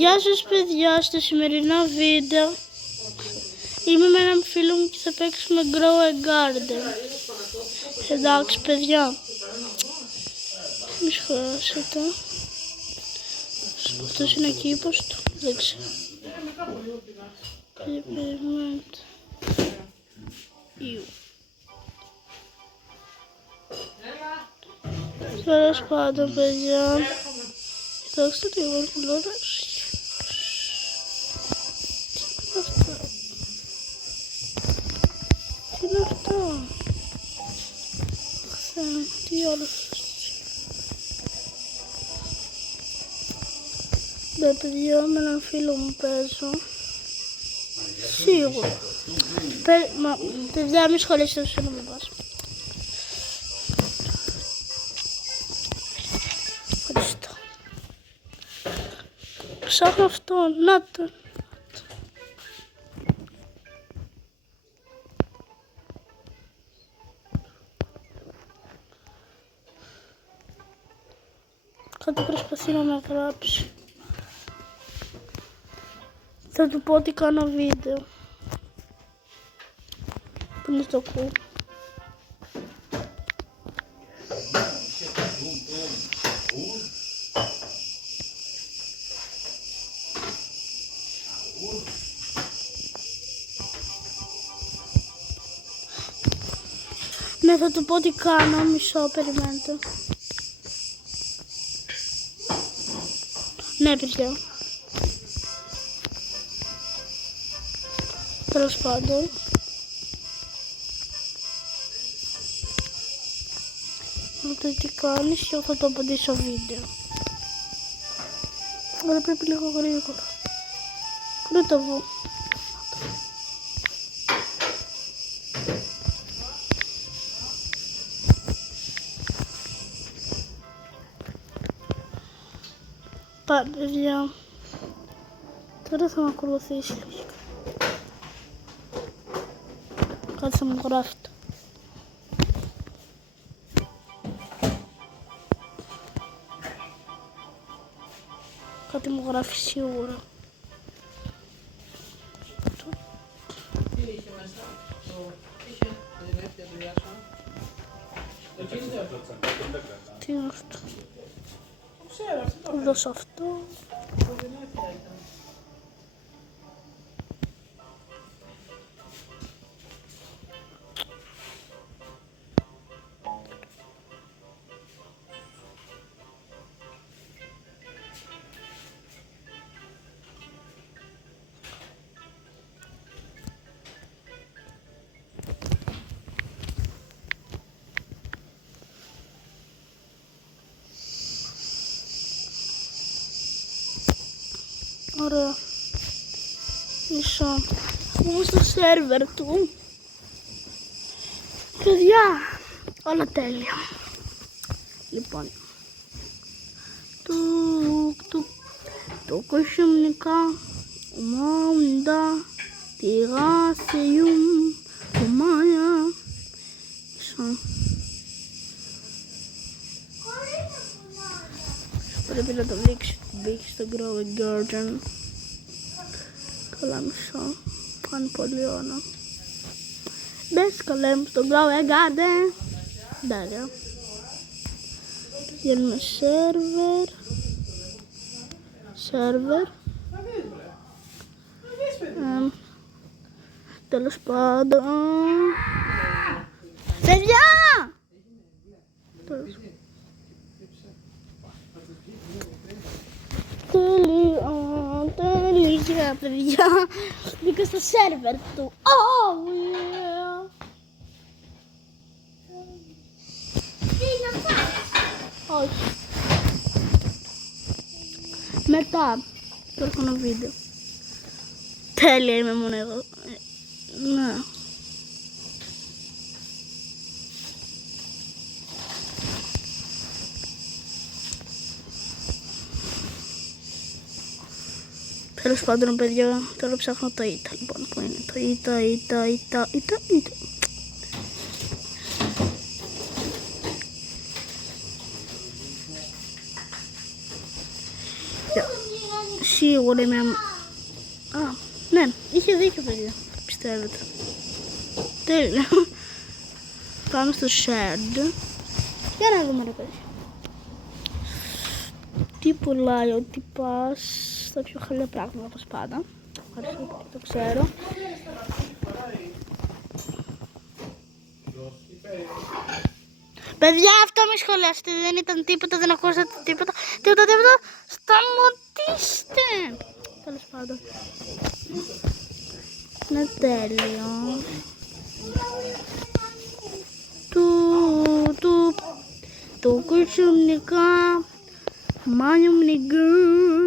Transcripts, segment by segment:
Γεια σας παιδιά, στο σημερινό βίντεο είμαι με έναν φίλο μου και θα παίξουμε Grow a Garden. Εντάξει παιδιά, μη σχολιάσετε. Αυτός είναι εκεί, πώς το, δεν ξέρω. Περιμένετε. Τέλος πάντων παιδιά, κοιτάξτε τι υπάρχουν κουλόρες. Τι είναι αυτό? Τι άλλο? Ναι παιδιά, με έναν φίλο μου παίζω. Σίγουρα. Μα παιδιά, μη σχολείστε στο να μην πας. Ευχαριστώ. Ψάχνω αυτό, να το. Κάτι προσπαθεί να με γράψει. Θα του πω ότι κάνω βίντεο. Που είναι στο κου. Ναι, θα του πω τι κάνω, μισό, περιμένετε. Ναι, παιδιά. Τέλος πάντων. Ρωτάει τι κάνεις και θα το απαντήσω βίντεο. Αλλά πρέπει λίγο γρήγορα. Πού να το βρω? Πάμε παιδιά. Τώρα θα με ακολουθήσει λογικά. Κάτι θα μου γράφει το. Κάτι μου γράφει σίγουρα. Τι είναι αυτό? Θα δώσω αυτό. Ωραία. Μισό. Είμαι στο σερβερ του. Παιδιά, όλα τέλεια. Λοιπόν. Το κοσμικά μόντα τηγάσιουμ κουμάια. Μισό. Πρέπει να το δείξει στο Grow a Garden. Καλά μισό. Πάνε πολύ ώρα. Μπες καλά μου στο Grow a Garden. Τέλεια. Γίνουμε σερβερ. Τέλος πάντων. Παιδιά! Τέλεια παιδιά. Μπήκα στο σερβερ του. Oh yeah. Όχι. Μετά το έκανα βίντεο. Τέλεια, είμαι μόνο εγώ. Ναι. Τέλος πάντων παιδιά, τώρα ψάχνω το ΙΤΑ. Λοιπόν, που είναι το ΙΤΑ. σίγουρα είμαι... Α, ναι, είχε δίκιο παιδιά, πιστεύετε. Τέλεια. Πάμε στο shared. Για να δούμε ρε παιδιά. Τι πουλάει ο τυπάς στα πιο χαλιά πράγματα όπως πάντα. Το ξέρω. Παιδιά, αυτό με σχολιάσετε, δεν ήταν τίποτα, δεν ακούσατε τίποτα. Σταματήστε. Τέλος πάντων. Είναι τέλειο. Το κουτσουμνικά μανιουμνικά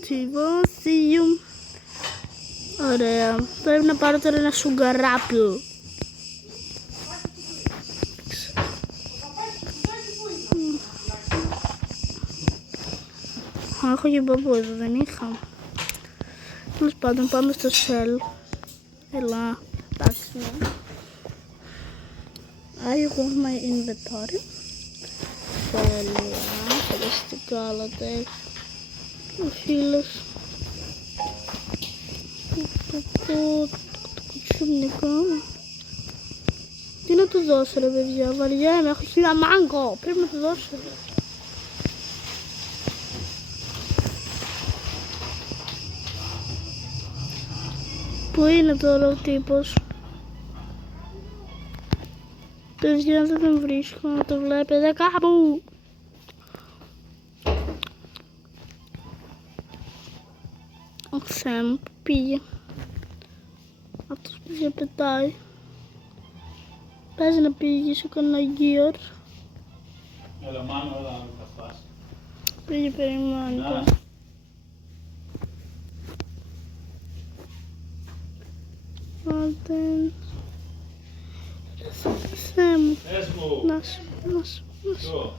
τσιβάσιου. Ωραία. Πρέπει να πάρω τώρα ένα σουγκαράπιο. Έχω και μπαμπού εδώ, δεν είχα. Τέλος πάντων, πάμε στο Shell. Έλα, εντάξει. I want my inventory. Τέλεια, φανταστικά όλα τέτοια. Ο φίλος. Το κουτσουμνικά. Τι να του δώσω ρε παιδιά, βαριέμαι, έχω 1000 μάγκο. Πρέπει να του δώσω. Πού είναι τώρα ο τύπος? Παιδιά, δεν τον βρίσκω, να το βλέπετε κάπου. Ο Θεέ μου, που πήγε? Αυτός που διαπετάει. Πες να πήγε σε κανένα γύρ. Έλα μάνα, έλα να θα φτάσει. Πήγε περιμένετε. Άντε. Θεέ μου. Να σου.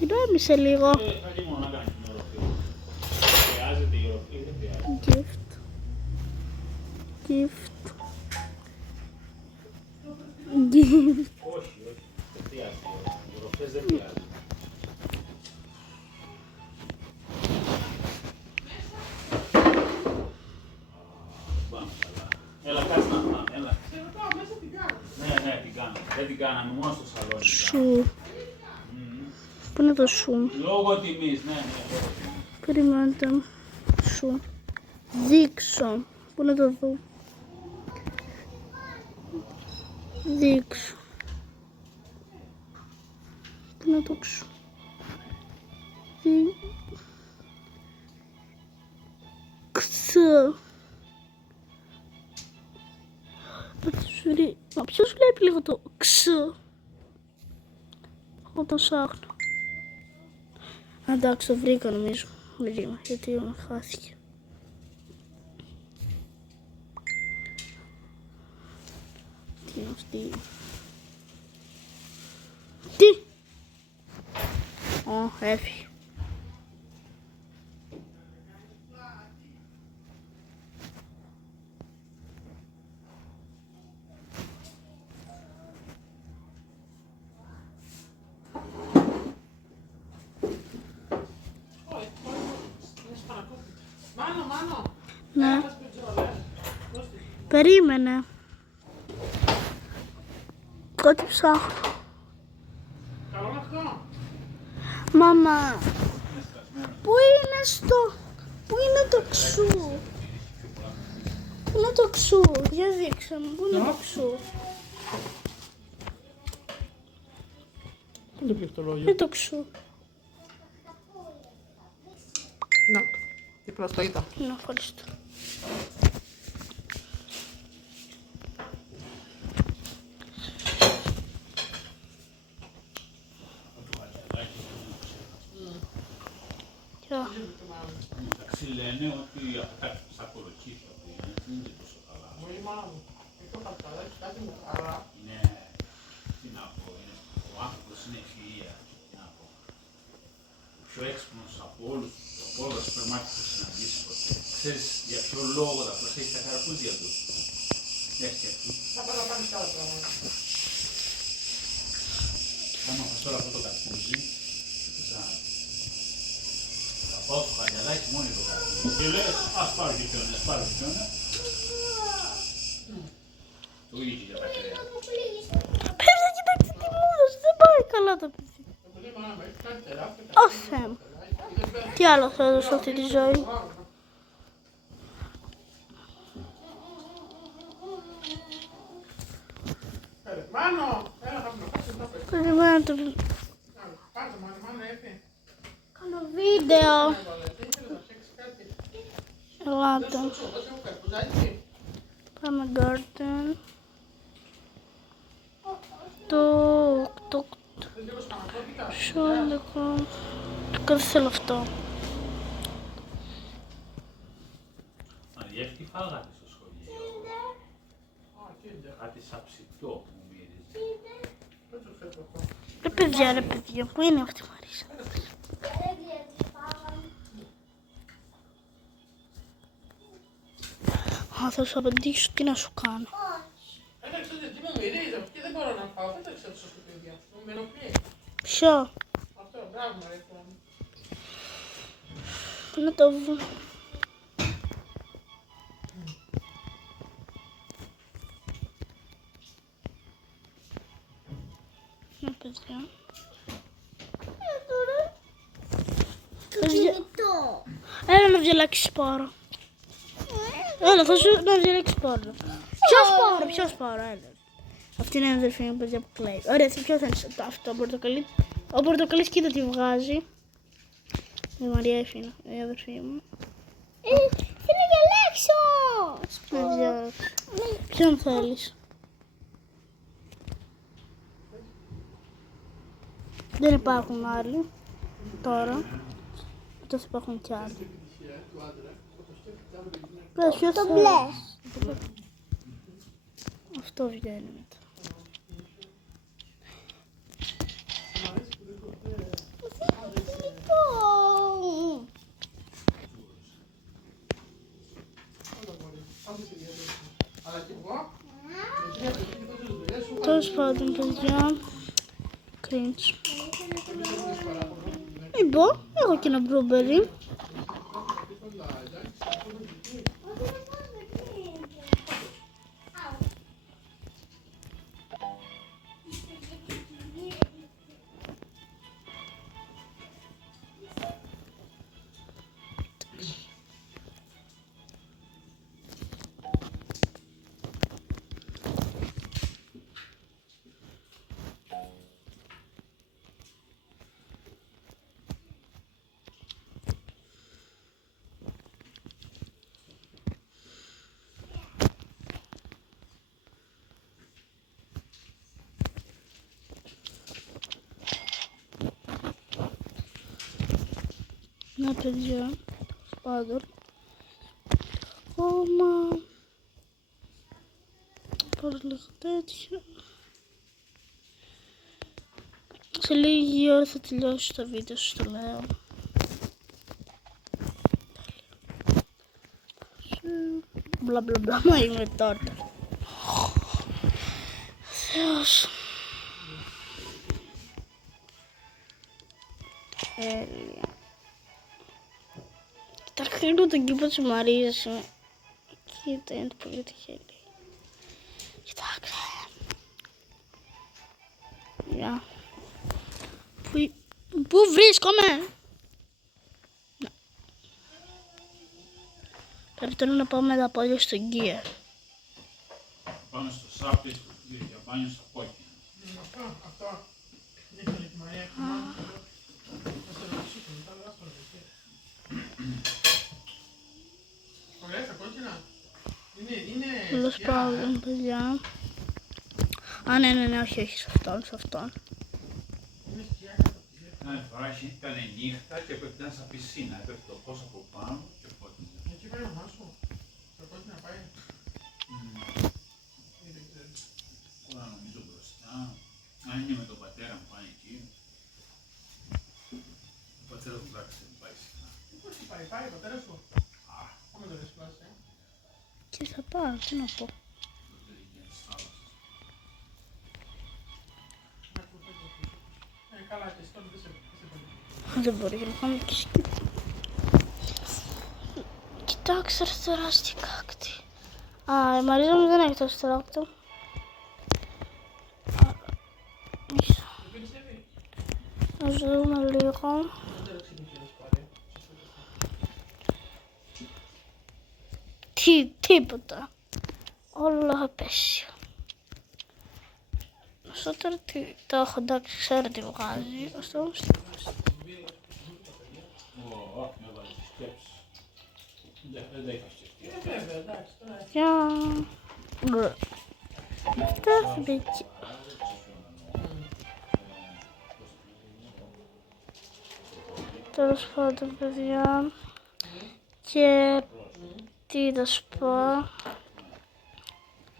Ηρέμησε λίγο. Καλή μόνο να κάνει την οροφή. Χρειάζεται η οροφή, δεν χρειάζεται. Gift. Όχι, δεν χρειάζεται. Οι οροφές δεν χρειάζεται. Έλα, κάτσε να πάμε, έλα. Ναι, την κάνω. Δεν την κάναμε, μόνο στο σαλόνι. Σου. Πού είναι το σου? Λόγω τιμής, ναι. Περιμένετε. Σου. Δείξω. Πού να το δω? Δείξω. Πού να το ξω? Ξω. Μα ποιος βλέπει λίγο το ξω? Εγώ το ψάχνω. Εντάξει, το βρήκα νομίζω. Βρήκα, γιατί μου χάθηκε. Τι είναι αυτή? Τι? Ω, έφυγε. Ναι. Περίμενε. Κάτι ψάχνω. Μάμα. Πού είναι το ξου? Πού είναι το ξου? Για δείξε μου. Πού είναι το ξου? Πού είναι το πληκτρολόγιο? Είναι το ξου. Να, δίπλα στο είδα. Ναι, ευχαριστώ. Εντάξει, λένε ότι αυτά στα κοροτσίσια που είναι, δεν είναι τόσο καλά. Μόλι μάνα μου, έχω καταλάβει κάτι μου καλά. Είναι, τι να πω, ο άνθρωπος είναι ευφυΐα, τι να πω. Ο πιο έξυπνος από όλους, από όλα τα σούπερ μάρκετ που συναντήσεις ποτέ. Ξέρεις για ποιο λόγο τα προσέχει τα καρπούζια του? Για σκέφτου. Θα πάω να πάρεις άλλα πράγματα. Άμα φας τώρα αυτό το καρπούζι, θα πάω στο Χαγιαλάκι μόνοι το κάνουν. Και λες, ας πάρω και ποιον, ας πάρω και ποιον. Το ίδιο για τα κρέα. Παιδιά, κοιτάξτε τι μου έδωσε. Δεν πάει καλά το παιδί. Το παιδί μάνα μου έχει κάνει τεράστια. Ω Θεέ μου. Τι άλλο θα έδωσε αυτή τη ζωή. Μάνο, έλα θα μου πας εδώ πέρα. Περιμένετε. Πάτε μάνα, έρθει. Κάνω βίντεο. Τι ήθελες να φτιάξεις κάτι. Ελάτε. Δώσε μου καρπουζάκι. Πάμε garden. Τουκ. Θες λίγο σπανακόπιτα. Σόλικο. Δεν θέλω αυτό. Μαριέφ, τι φάγατε στο σχολείο. Α, κίνητε. Κάτι σαψιτό που μου μύριζε. Δεν το θέλω αυτό. Ρε παιδιά, πού είναι αυτή η Μαρίσα. Α, θα σου απαντήσω τι να σου κάνω. Έταξε τι μου μυρίζει αυτό και δεν μπορώ να πάω. Δεν το εξέτωσα στο παιδί αυτό. Με ενοχλεί. Ποιο, Αυτό, μπράβο Μαρίσα. να το βρω. Να παιδιά. Έλα να διαλέξεις πάρω. Έλα, θα σου να διαλέξεις πάρω. Ποιος πάρω, έλα. Αυτή είναι η αδερφή μου, παιδιά, που κλαίει. Ωραία, ποιο θα είναι αυτό, πορτοκαλί. Ο πορτοκαλίς κοίτα τι βγάζει. Η Μαρία έφυγε, η αδερφή μου. Θέλω να διαλέξω. Να διαλέξεις. Ποιον θέλεις. Δεν υπάρχουν άλλοι. Τώρα. Αυτός υπάρχουν κι άλλοι. Πες, ποιος Το θέλεις. μπλε. Αυτό βγαίνει μετά. Λοιπόν. Αλλά και εγώ. Τέλος πάντων, παιδιά. Cringe. Λοιπόν, έχω και ένα blueberry. Να παιδιά, πάντων. Ακόμα. Πάρω λίγο τέτοιο. Σε λίγη ώρα θα τελειώσει το βίντεο, σου το λέω. Μπλα μπλα μπλα, μα είμαι τότε. Θεός. Έλεια. Κοιτάξτε τον κήπο της Μαρίας. Κοίτα, είναι πολύ τυχερή. Κοιτάξτε. Γεια. Πού βρίσκομαι? Πρέπει τώρα να πάω με τα πόδια στον Gear. Πάμε στο σάπι για μπάνιο στα κόκκινα. Αυτό. Δείχνει τη Μαρία και μάνα. Θα σε ρωτήσω μετά, αλλά στο ρωτήσω. Ωραία, τα κόκκινα. Είναι... Τέλος πάντων, παιδιά. Α, ναι, όχι, σε αυτόν. Είναι σκιά κάτω από τη γέφυρα. Μια φορά ήταν νύχτα και έπρεπε να στα πισίνα. Έπρεπε το φως από πάνω και φώτιζε. Εκεί πάει ο Μάσου. Τα κόκκινα πάει. Ή δεν ξέρω. Τώρα νομίζω μπροστά. Αν είναι με τον πατέρα μου πάνε εκεί. Ο πατέρας μου πράξει δεν πάει συχνά. Πώς πάει, ο πατέρας σου. Α, Πάμε το δεσπλάσαι. Τι θα πάω, τι να πω. το τελικιά της θάλασσας. Να ακούσω το καλά και εσύ τώρα δεν σε πολύ. Δεν μπορεί να πάμε και σκύψη. Εντάξει, αριστερά στην κάκτη. Α, η Μαρίζα μου δεν έχει το στράκτο. Μισό. Ας δούμε λίγο. Τίποτα. Όλο απέσιο. Αυτό τώρα τι το έχω, εντάξει, ξέρω τι βγάζει. Αυτό όμως τι βγάζει. Όχι, με έβαλε τις σκέψεις. Δεν τα είχα σκεφτεί. Βέβαια, εντάξει, τώρα Γεια. Αυτό μπήκε. Τέλος πάντων, παιδιά. Και τι θα σου πω.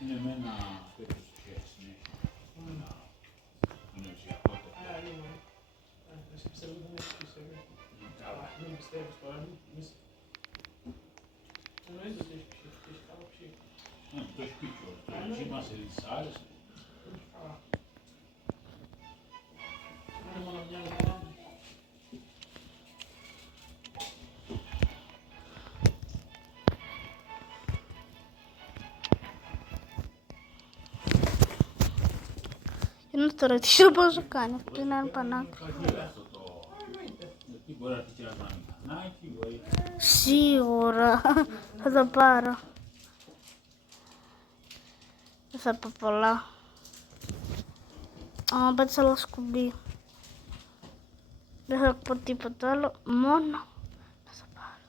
Είναι με ένα τέτοιο σχέση συνέχεια. Ένα ενωσιακό το εσύ πιστεύω ότι δεν έχεις πιστεύει. Καλά, μην πιστεύεις τώρα, εννοείται ότι έχεις άποψη. το έχει πει κιόλας. Το ρετζί μας της άρεσε. Καλά. Είναι μόνο μια δουλειά. Είναι τώρα τι σου πόσο κάνει αυτό, είναι ένα πανάκι. Γιατί μπορεί να αρχίσει να κάνει πανάκι, μπορεί. Σίγουρα θα τα πάρω. Δεν θα πω πολλά. Άμα πάτησα άλλο σκουμπί. Δεν θα πω τίποτα άλλο, μόνο θα τα πάρω.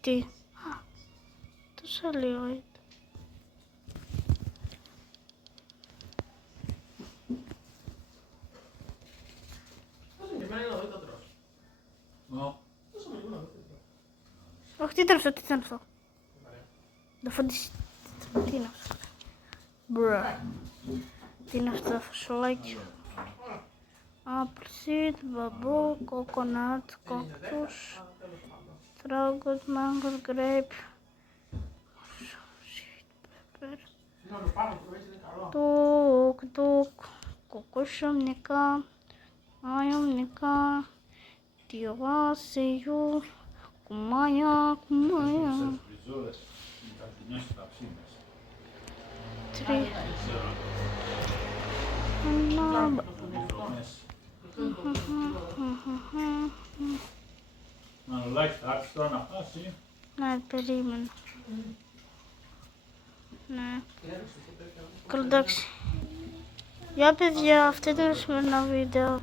Τι? Α, τόσο λίγο ήταν. Τόσο συγκεκριμένα δεν τα τρως. Τόσο συγκεκριμένα δεν τα τρως. Όχι, τι ήταν αυτό, τι ήταν αυτό. Το φαντήσει. Τι είναι αυτό. Μπρα. Τι είναι αυτό, φασολάκι. Apple μπαμπού, coconut, cactus, dragon, mango, grape, sweet pepper, Συγγνώμη, πάνω που έτσι είναι καλό. τουκ, κοκοσιομνικά, αιωμνικά, τιοβάσιου, κουμάια. Ξέρεις, μπριζόλες, είναι καρδινιές και ταψίνες. Τρία. Δεν ξέρω Ένα. αν είναι δρομές. Μανουλάκι, θα άρχισε τώρα να φτάσει. Ναι, περίμενα. Ναι. Καλά, εντάξει. Γεια παιδιά, αυτό ήταν το σημερινό βίντεο.